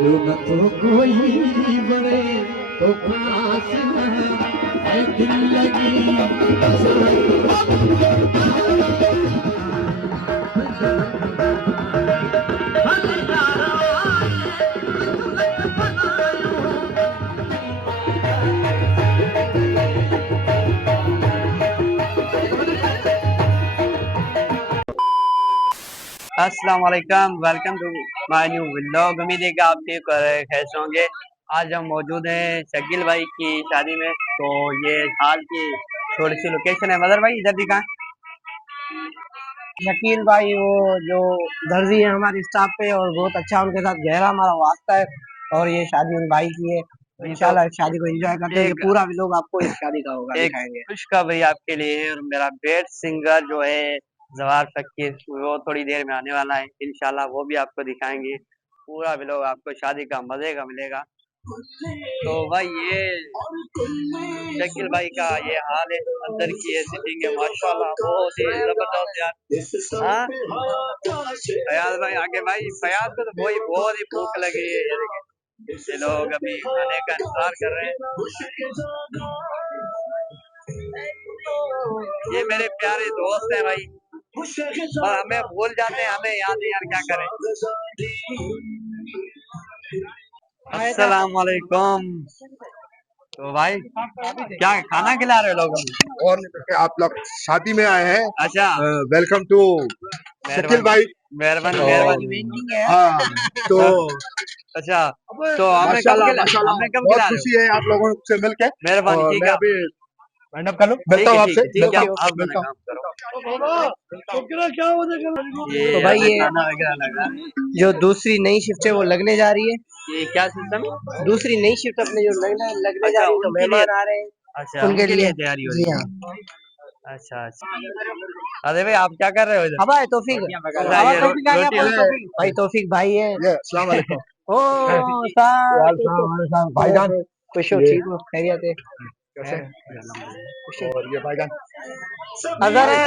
जो न तो कोई बड़े तो खास है दिल लगी अस्सलाम वालेकुम, welcome to my new vlog. उम्मीद है कि आप ठीक कैसे होंगे। आज हम मौजूद हैं शकील भाई की शादी में। तो ये हाल की थोड़ी सी लोकेशन है। मदर भाई इधर दिखाएं। शकील भाई वो जो दर्जी है हमारे स्टाफ पे, और बहुत अच्छा उनके साथ गहरा हमारा वास्ता है। और ये शादी उन भाई की है, तो अभी तो इंशाल्लाह इस शादी को एंजॉय करते हैं। ये एक पूरा भी लोग आपको इस शादी का होगा एक दिखाएंगे। खुशखबरी आपके लिए है। और मेरा बेस्ट सिंगर जो है जवार फकीर, वो थोड़ी देर में आने वाला है। इंशाल्लाह वो भी आपको दिखाएंगे। पूरा भी लोग आपको शादी का मजे का मिलेगा। तो भाई ये शकील भाई का ये हाल है। अंदर की ये सिटिंग है, माशाल्लाह बहुत ही जबरदस्त यार। हाँ फयाज भाई आगे, भाई फयाज को तो बहुत ही भूख लगी है। ये देखिए, ये लोग अभी खाने का इंतजार कर रहे हैं। ये मेरे प्यारे दोस्त हैं भाई, और हमें भूल जाते हैं, हमें याद है यार, क्या करें। अस्सलाम वालेकुम। तो भाई क्या खाना खिला रहे हो लोगों को? और नहीं तो क्या, आप लोग शादी में आए हैं। अच्छा, वेलकम टू शकील भाई। मेहरबानी और मेहरबानी। हाँ, तो अच्छा, तो माशाल्लाह माशाल्लाह हमें कब बहुत खिला रहे खुशी हो? है आप लोगों से मिलके। मेहरबानी, और ठीक मैं है। अभी वाइंड अप कर लूं, ठीक मिलता है हूँ ठीक आपसे, है ठीक है, आप अपना मिलता हूँ। काम करो। ये तो भाई हमें ये खाना वगैरह लगा। जो दूसरी नई शिफ्ट है वो लगने जा रही है। ये क्या सिस्टम है? दूसरी नई शिफ्ट अपने जो लगने जा अच्छा रही है, जो उनके लिए, मेहमान आ रहे हैं अच्छा उनके उनके लिए। लिए तैयारी हो जी रही हाँ। है। अच्छा अच्छा। अरे भाई आप क्या कर रहे हो इधर? अब आए तौफीक, अच्छा, ये तौफीक आ गया। रोटी पूरा तौफीक भाई, तौफीक भाई है। ये अस्सलाम वालेकुम। ओ भाईजान खुश हो, ये ठीक हो, खैरियत है। कैसे, खुश है। और ये भाईजान अजहर है।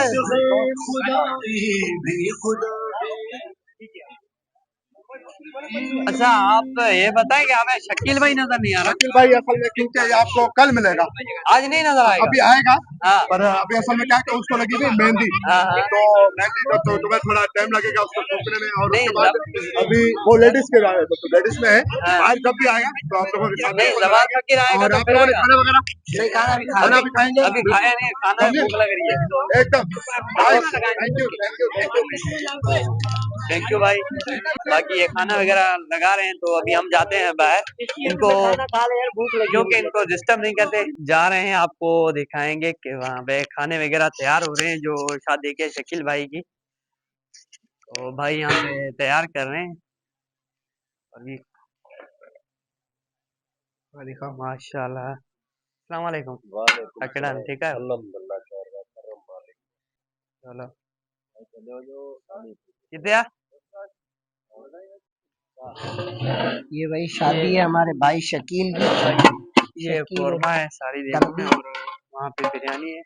अच्छा आप ये बताएं कि हमें शकील भाई नजर नहीं आ रहा। शकील भाई असल में क्योंकि ये आपको कल मिलेगा, आज नहीं नजर आएगा। अभी आएगा। हाँ पर अभी असल में क्या है कि उसको लगी हुई मेहंदी, हाँ हाँ। तो मेहंदी तो तुम्हें थोड़ा टाइम लगेगा उसको थोपने में। और नहीं उसके बाद अभी वो लेडीज के बारे में, तो लेडीज में है। हाँ। आज जब भी आएगा तो आप लोगों के साथ नहीं, बिल्कुल जवान आएंगे। फकीर आएगा और तो आप फिर लोगों ने आएगा। खाना वगैरह नहीं, खाना भी खाएंगे अभी खाया नहीं, खाना में भूख लग रही है। एकदम। Thank you thank you thank you. Thank you भाई। बाकी ये खाना वगैरह लगा रहे हैं, तो अभी हम जाते हैं बाहर। इनको क्योंकि इनको डिस्टर्ब नहीं करते, जा रहे हैं। आपको दिखाएंगे कि वहाँ पे खाने वगैरह तैयार हो रहे हैं जो शादी के शकील भाई की। तो भाई यहाँ पे तैयार कर रहे हैं। अभी माशाल्लाह। अस्सलाम वालेकुम। अकड़ा ठीक है, चलो कितने ये भाई शादी है हमारे भाई शकील की। ये शकील कौरमा है सारी देखो में, और वहाँ पे बिरयानी है।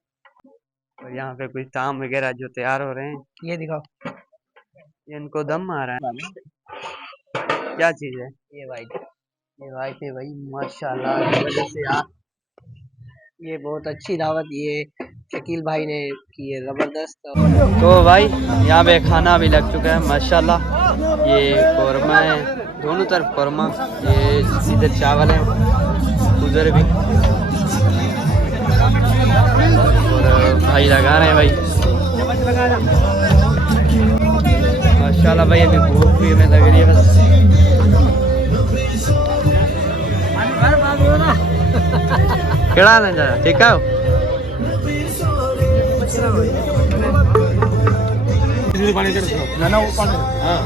और यहाँ पे कुछ ताम वगैरह जो तैयार हो रहे हैं। ये दिखाओ। ये इनको दम आ रहा है। क्या चीज है? ये भाई थे भाई, माशाल्लाह की वजह से यार ये बहुत अच्छी दावत ये शकील भाई ने की है, जबरदस्त। तो भाई यहाँ पे खाना भी लग चुका है माशाल्लाह। ये कौरमा है, दोनों तरफ कौरमा। ये इधर चावल है, उधर भी। और भाई लगा रहे हैं भाई माशाल्लाह। भाई अभी भूख भी हमें लग रही है बस। केड़ा ना जा ठीक है। ना वो पानी। हाँ,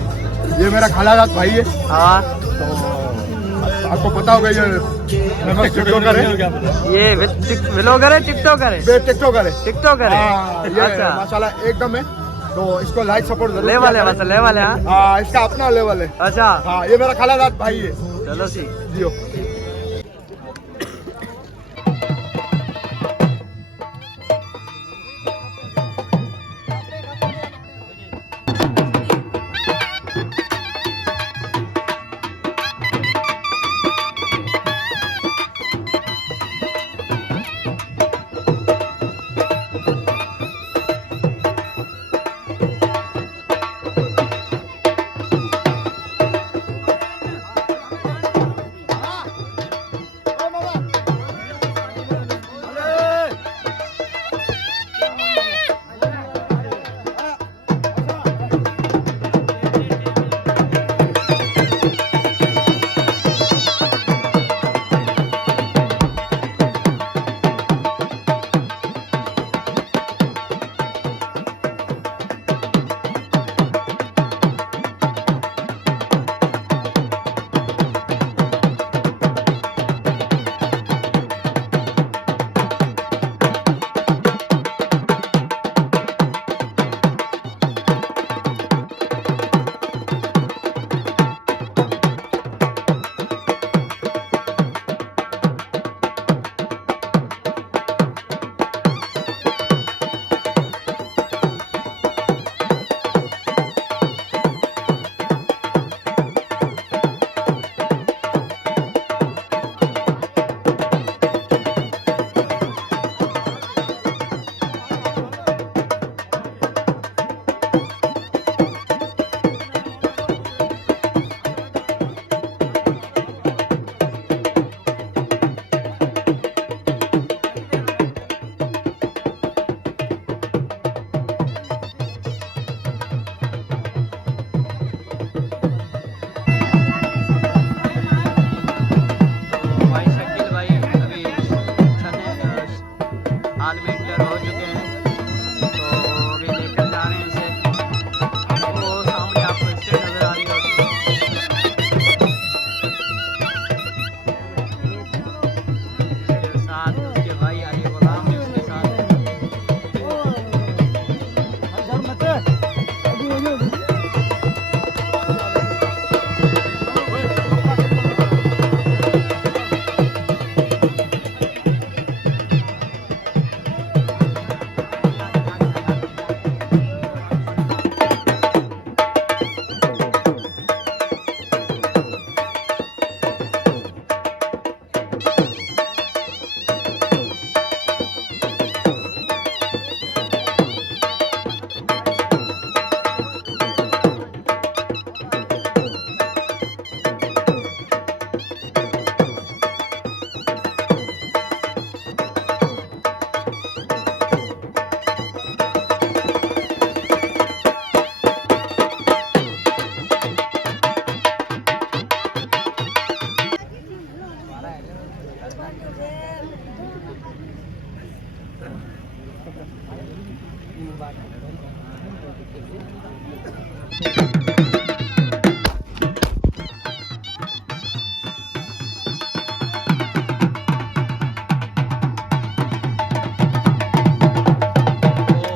ये मेरा खालाजात भाई है। हाँ तो आपको पता होगा ये टिकटॉकर है। ये व्लॉगर है, टिकटॉकर है। ये टिकटॉकर है। टिकटॉकर है। हाँ, ये अच्छा माशाल्लाह एकदम है। तो इसको लाइक सपोर्ट जरूर लेवल है, किया बस करें। लेवल है। हाँ हाँ, इसका अपना लेवल है। अच्छा हाँ, ये मेरा खालाजात भाई है। चलो सी जियो।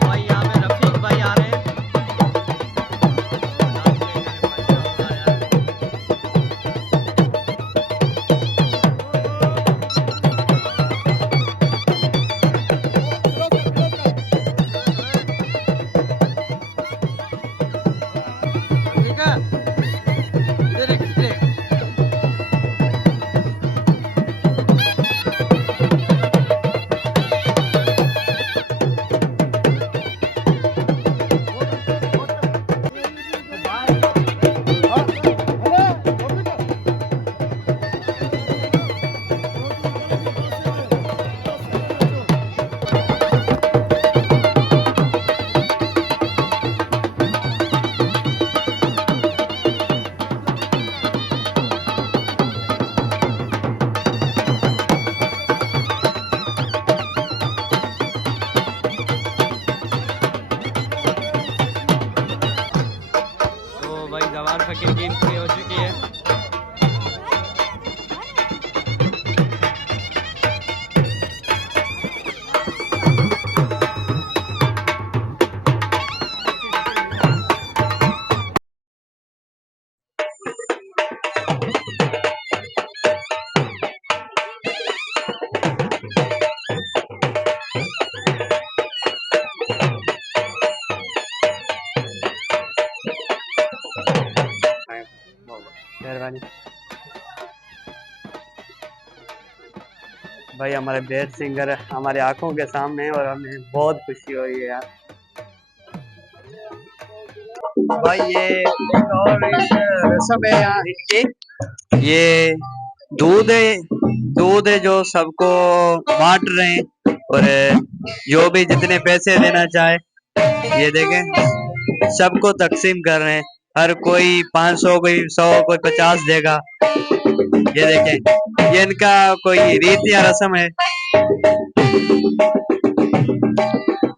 भाई यहाँ पे रफीक भाई आ रहे हैं। तो भाई जवान फकीर गेम पूरी हो चुकी है। मेहरबानी भाई, हमारे बेस्ट सिंगर हमारे आंखों के सामने है और हमें बहुत खुशी हो रही है यार। भाई ये एक और रस्म है यहाँ इनकी, ये दूध है जो सबको बांट रहे हैं और जो भी जितने पैसे देना चाहे ये देखें सबको तकसीम कर रहे हैं। हर कोई 500, कोई 100, कोई 50 देगा। ये देखें ये इनका कोई रीत या रस्म है।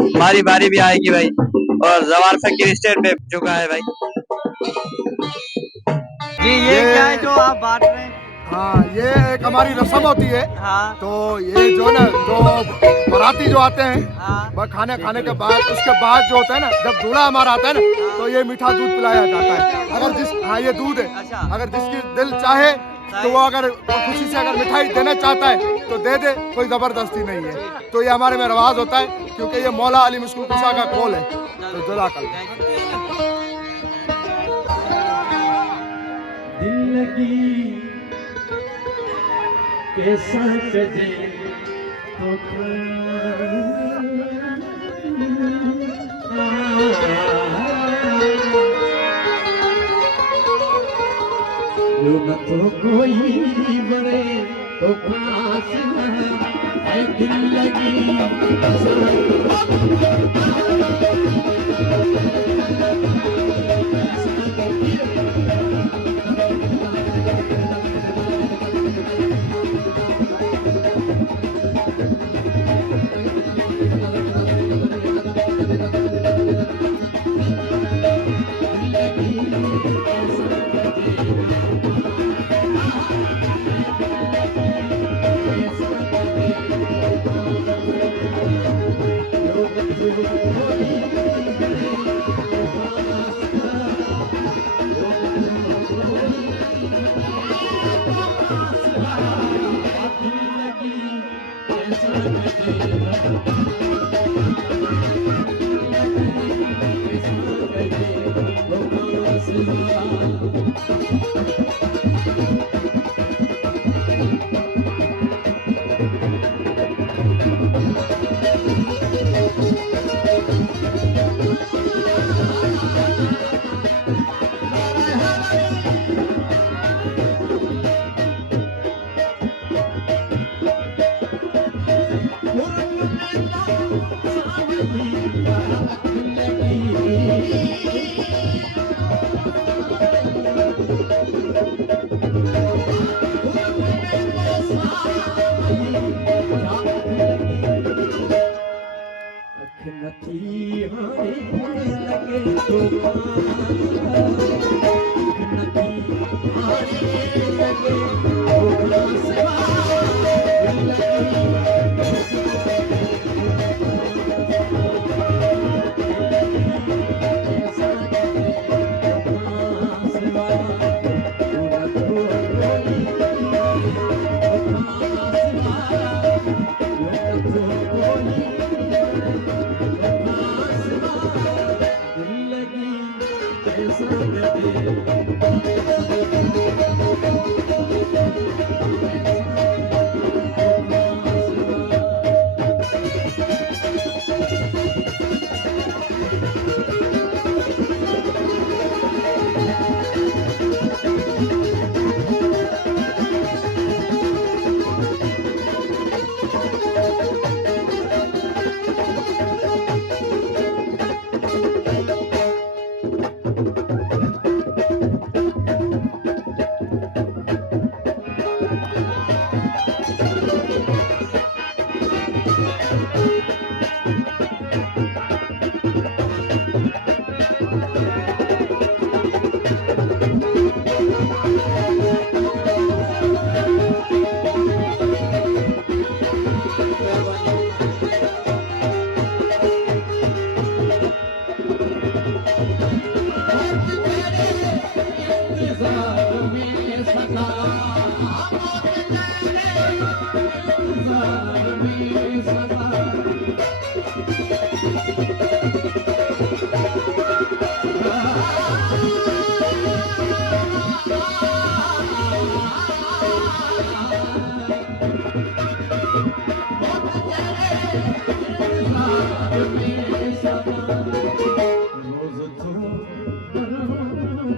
हमारी बारी भी आएगी भाई और जवार फकीर स्टेज पे चुका है भाई। जी ये क्या है जो आप बांट रहे हैं? हाँ, ये एक हमारी रस्म होती है। हाँ तो ये जो बाराती जो आते हैं, हाँ वह खाने के बाद, उसके बाद जो होता है ना, जब दूल्हा हमारा आता है ना, तो ये मीठा दूध पिलाया जाता है। हाँ ये दूध है। अच्छा। अगर जिसकी दिल चाहे तो वो अगर खुशी से अगर मिठाई देना चाहता है तो दे दे, कोई जबरदस्ती नहीं है। तो ये हमारे में रवाज होता है क्योंकि ये मौला अली मुश्किल कुशा का कौल है। तो जज़ाकल्लाह। जिंदगी कैसा सजे तो जो न तो कोई बड़े तो खास है दिल लगी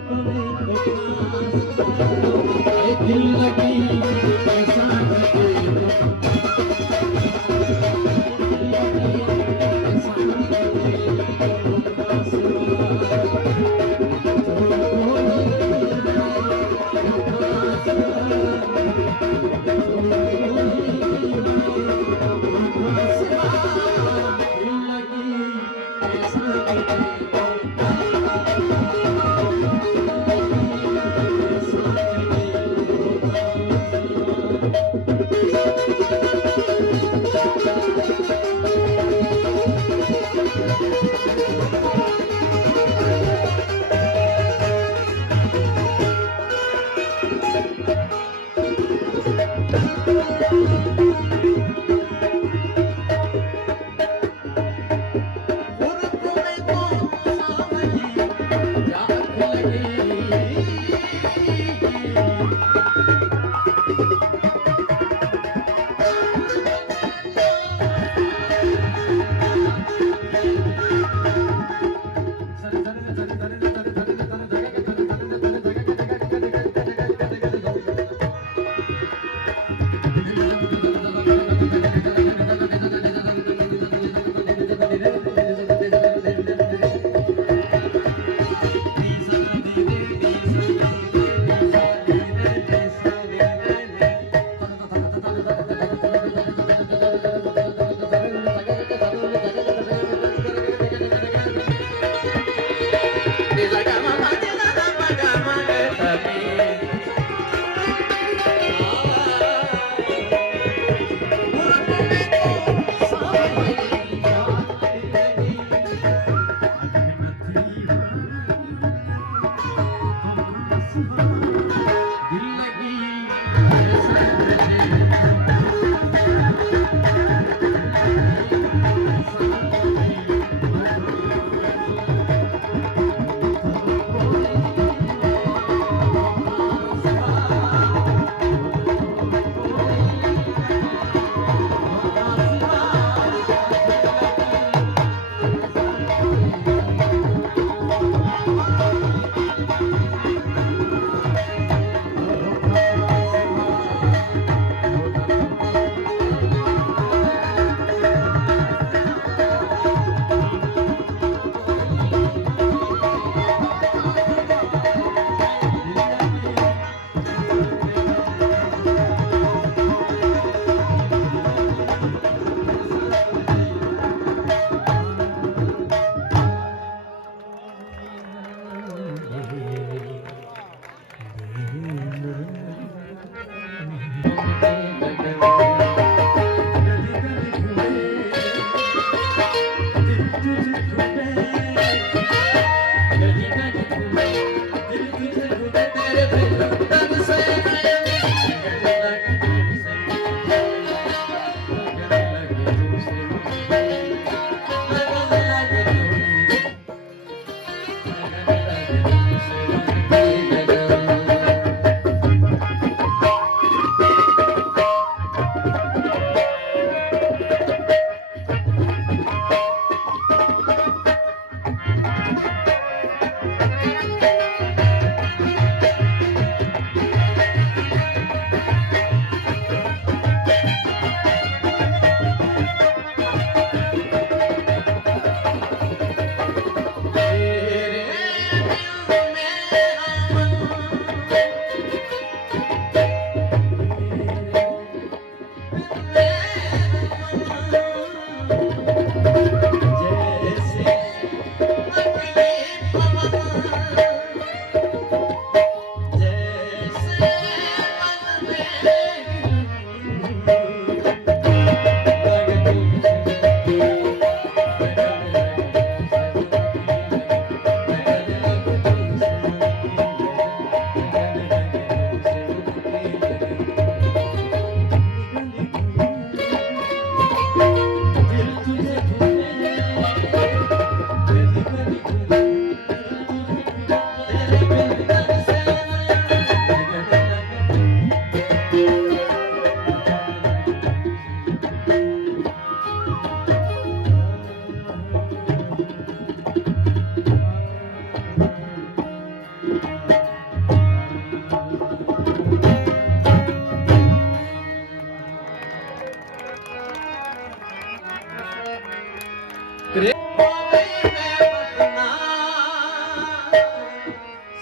तुम्हें तो खास है, दिल लगी ऐसा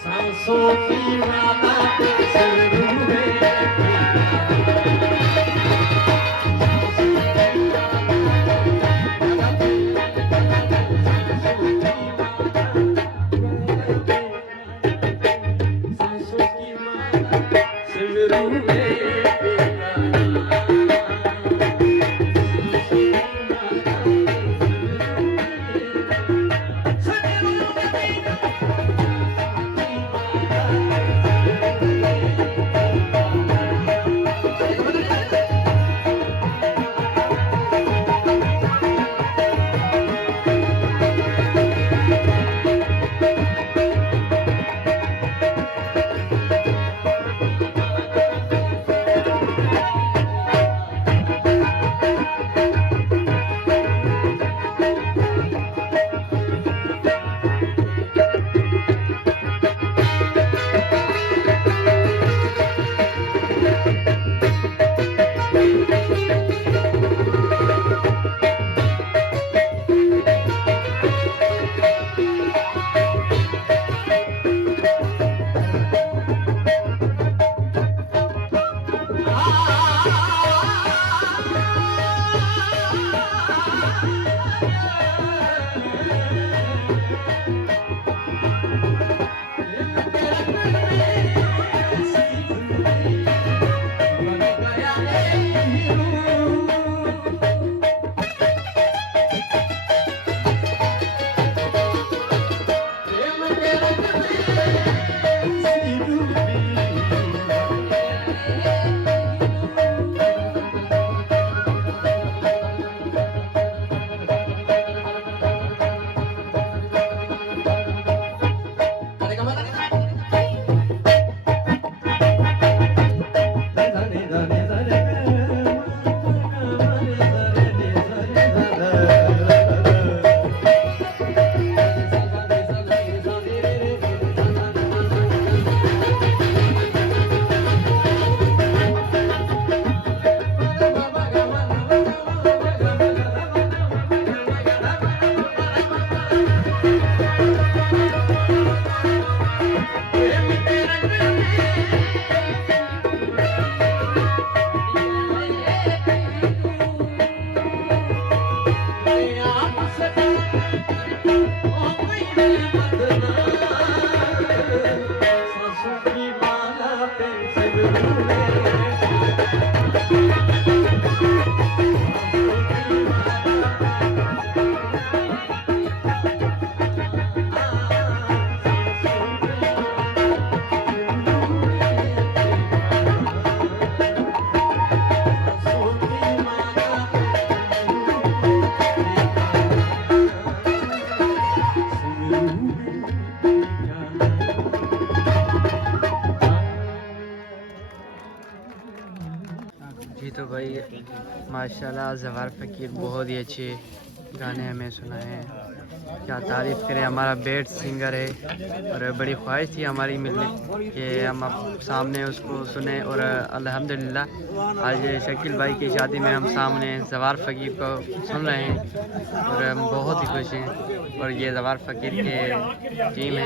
सांसों की माला पे सिर डूबे सांसों की माला सिर डूबे जी तो भाई माशाल्लाह ज़फ़र फ़कीर बहुत ही अच्छे गाने हमें सुनाए हैं। क्या तारीफ़ करें, हमारा बेस्ट सिंगर है और बड़ी ख्वाहिश थी हमारी मिलने कि हम अब सामने उसको सुने और अल्हम्दुलिल्लाह आज शकील भाई की शादी में हम सामने ज़फ़र फ़कीर को सुन रहे हैं और हम बहुत ही खुश हैं। और ये ज़फ़र फ़कीर के टीम है।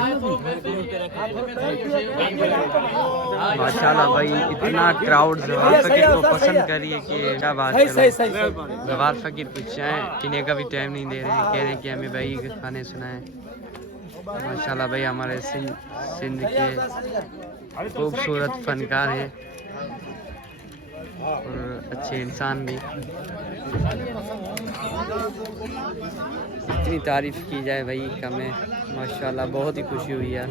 माशाल्लाह भाई इतना क्राउड ज़फ़र फ़कीर को पसंद करी है कि क्या बात है। ज़फ़र फ़कीर कुछ चाहें पीने का भी टाइम नहीं दे रहे हैं, कह रहे हैं कि हमें भाई गाने सुनाएं। माशाल्लाह भाई हमारे सिंध के खूबसूरत फनकार हैं और अच्छे इंसान भी। इतनी तारीफ़ की जाए भाई कम है। माशाल्लाह बहुत ही खुशी हुई यार।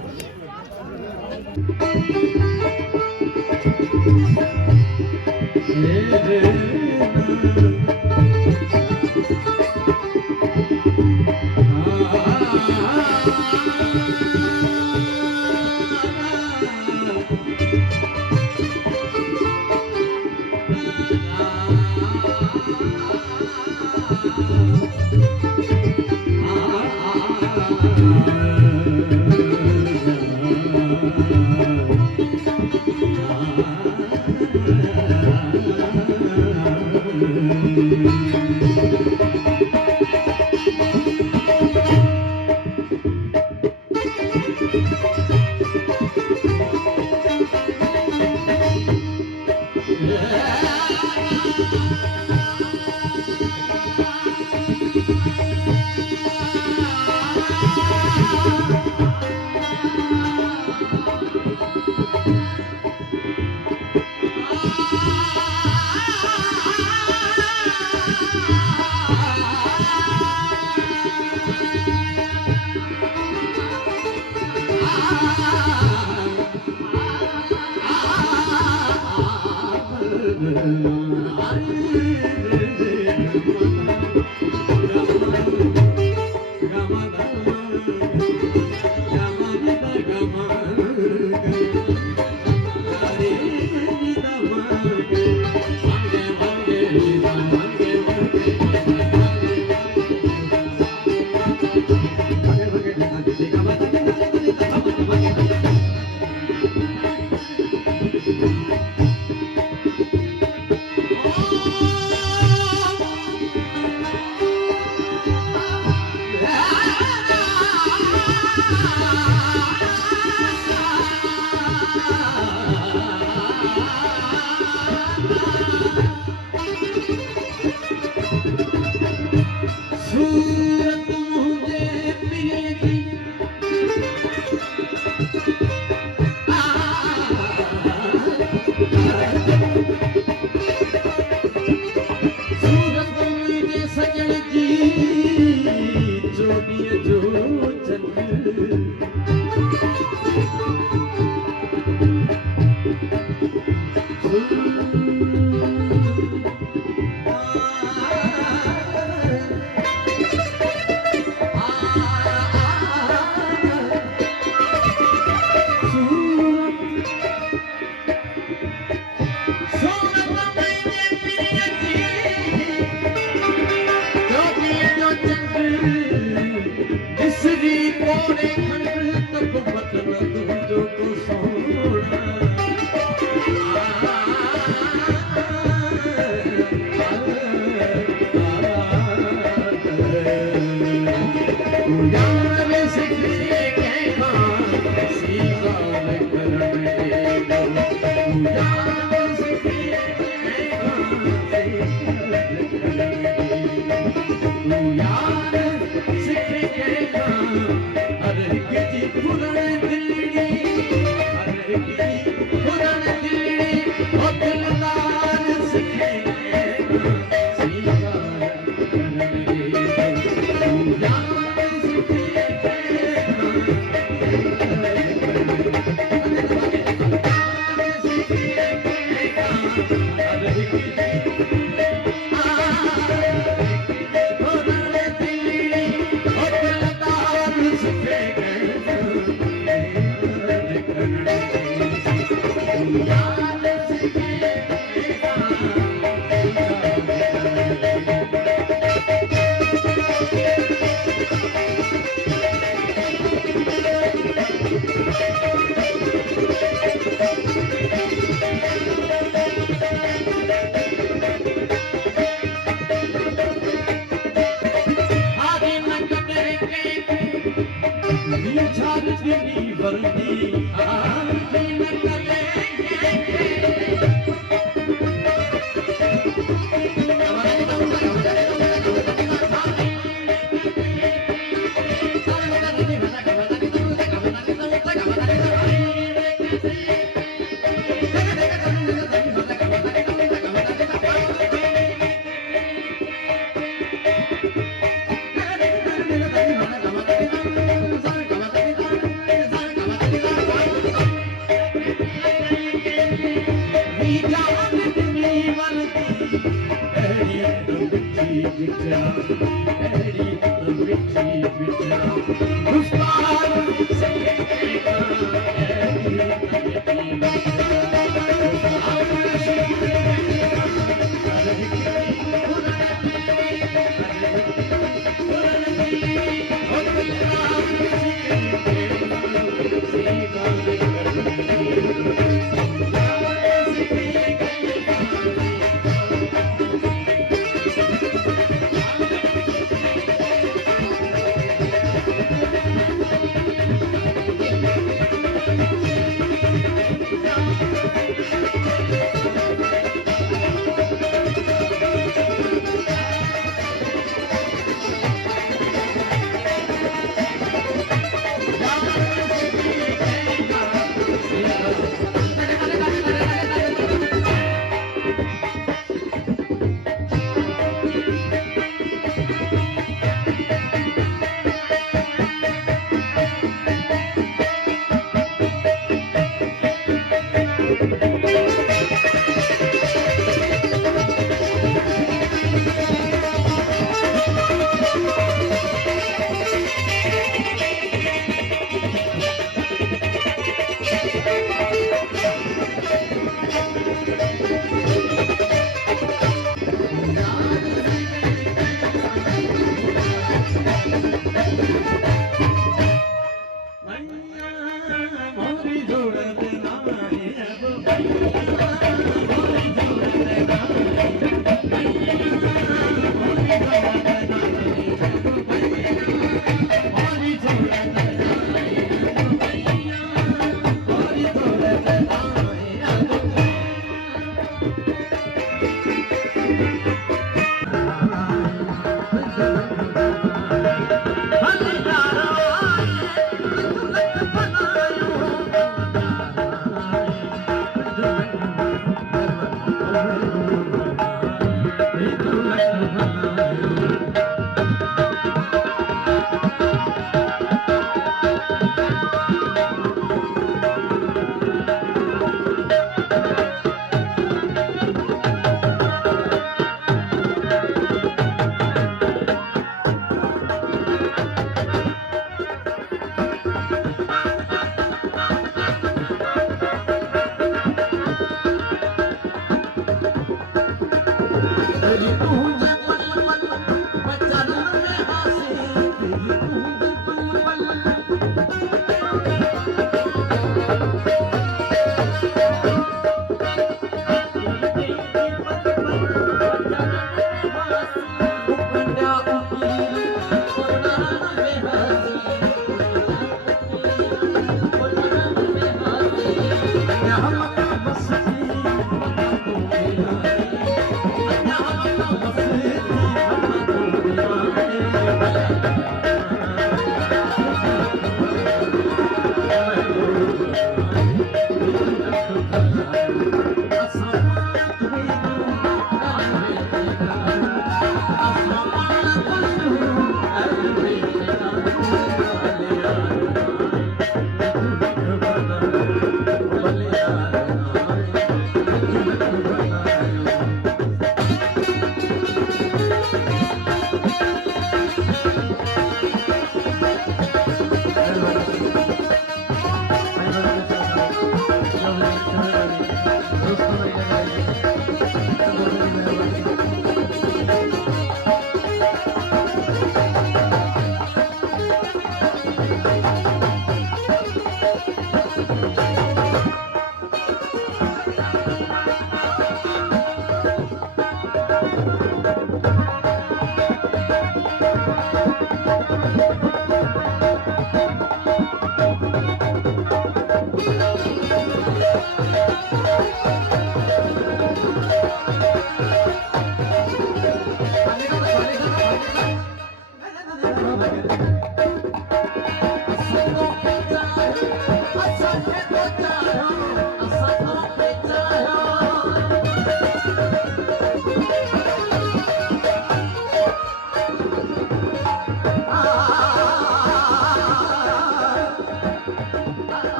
सूरत मुझे प्रिय की सूरत मुझे सजन जी जोड़िए जो चल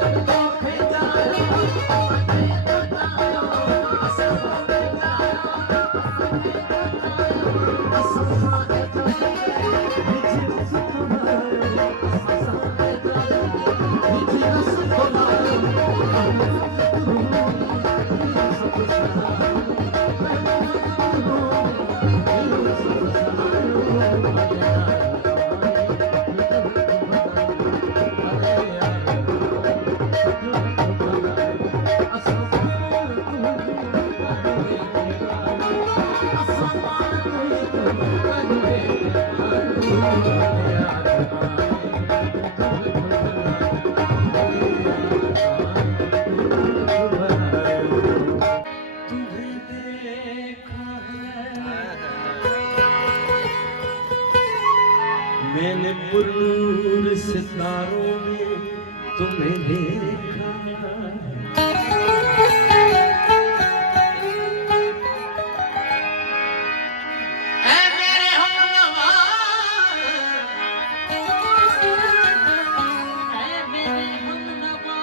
Thank you. सितारों में तुम्हें देखा ऐ मेरे हमनवा ऐ मेरे हमनवा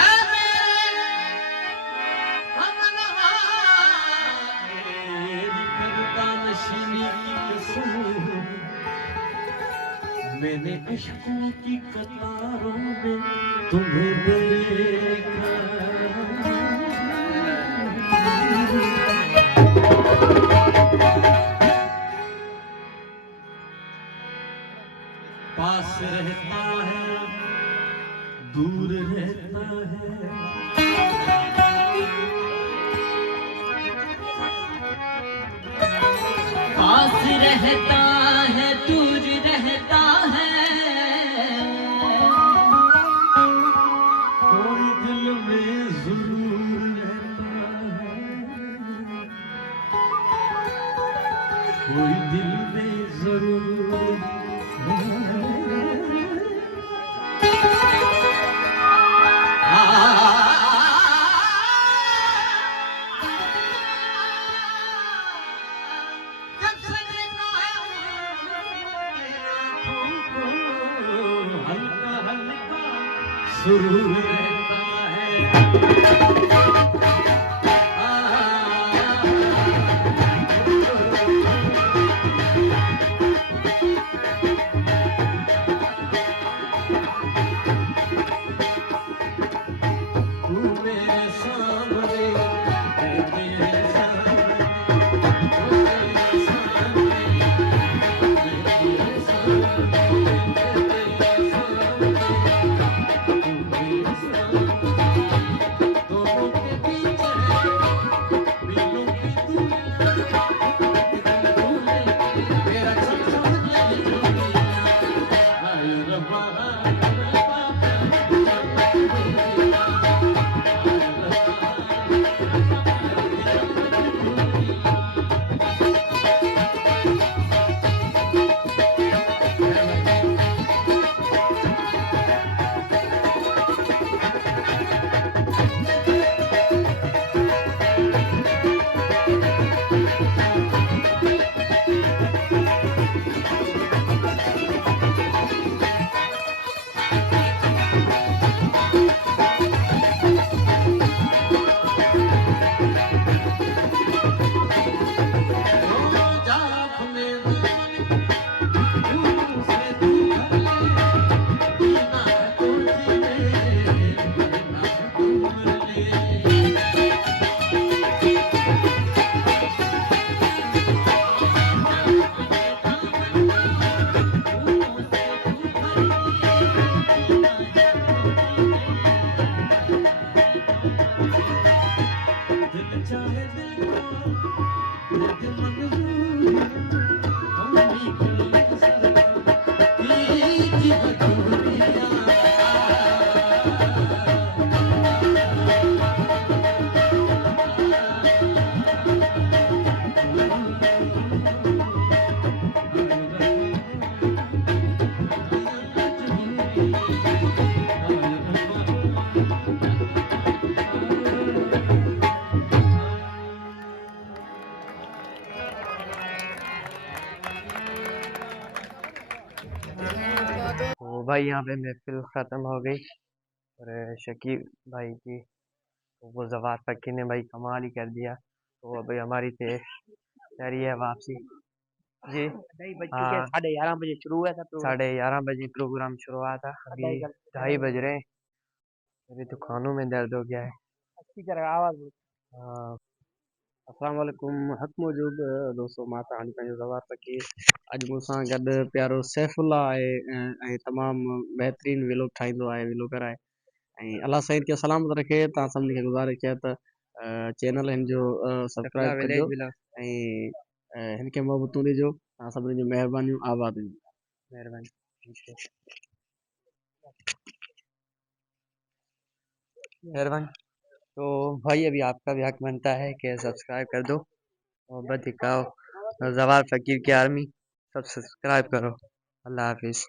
ऐ मेरे हमनवा मेरी पर्दानशीनी की कसम मैंने इश्कों की कतारों में तुम्हें देखा पास रहता है दूर रहता है पास रहता है दूर रहता है कोई दिल में जरूर रहता है कोई दिल में जरूर जब से देखा है हल्का हल्का सुरूर रहता है तू मेरे सामने है तेरे सामने तू मेरे सामने है तेरे सामने तेरे सामने तू मेरे सामने दोनों के बीच है मिलों की दूरी मेरा जीवन है दुनिया हाय रब्बा तो भाई यहाँ पे महफिल ख़त्म हो गई और शकील भाई की तो वो जवार फकीर ने भाई कमाल ही कर दिया। तो अभी हमारी तैयारी है वापसी जी। हाँ 11:30 बजे शुरू हुआ था प्रोग्राम। 11:30 बजे प्रोग्राम शुरू हुआ था, अभी 2:30 बज रहे हैं। मेरी दुकानों में दर्द हो गया है। अच्छी तरह आवाज हाँ, अस्सलाम वालेकुम हक मौजूद दोस्तों मां कहानी पंहिंजो ज़वार फ़कीर अॼु मूंसां गॾु प्यारो सैफुल्ला आहे ऐं तमामु बहितरीनु व्लॉग ठाहींदो आहे व्लॉगर आहे ऐं अलाह सईद खे सलामत रखे। तव्हां सभिनी खे गुज़ारिश आहे त चैनल हिन जो सब्सक्राइब विलेज कजो ब्लॉग ऐं हिन खे मोहबतूं ॾिजो। तव्हां सभिनी जूं महिरबानियूं आबाद हुजनि। मेहरबानी। मेहरबानी। तो भाई अभी आपका भी हक बनता है कि सब्सक्राइब कर दो और बस दिखाओ जवार फकीर की आर्मी सब सब्सक्राइब करो। अल्लाह हाफिज़।